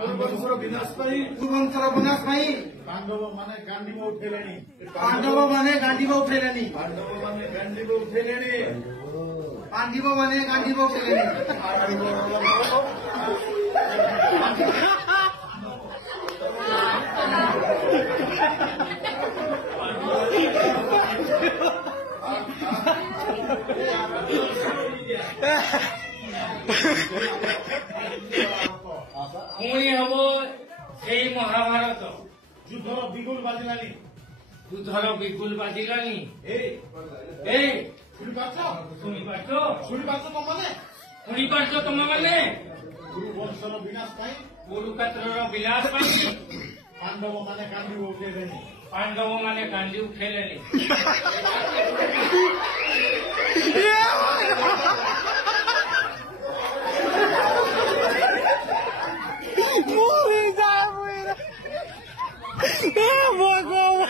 ପୂର୍ବବଂଶର ବିନାଶ ପାଇଁ ପାଣ୍ଡବ ମାନେ ଗାଣ୍ଡିବ ଉଠେଇଲେଣି। ପାଣ୍ଡବ ମାନେ ଗାଣ୍ଡିବ ଉଠେଇଲେଣି। ପୁଣି ହବ ସେଇ ମହାଭାରତ। ଯୁଦ୍ଧର ବିଗୁଲ ବାଜିଲାଣି। ଶୁଣିପାରୁଛ ତମମାନେ? କୁରୁବଂଶର ବିନାଶ ପାଇଁ କୁରୁକ୍ଷେତ୍ରର ବିନାଶ ପାଇଁ ପାଣ୍ଡବ ମାନେ ଗାଣ୍ଡିବ ଉଠେଇଲେଣି। Oh my God.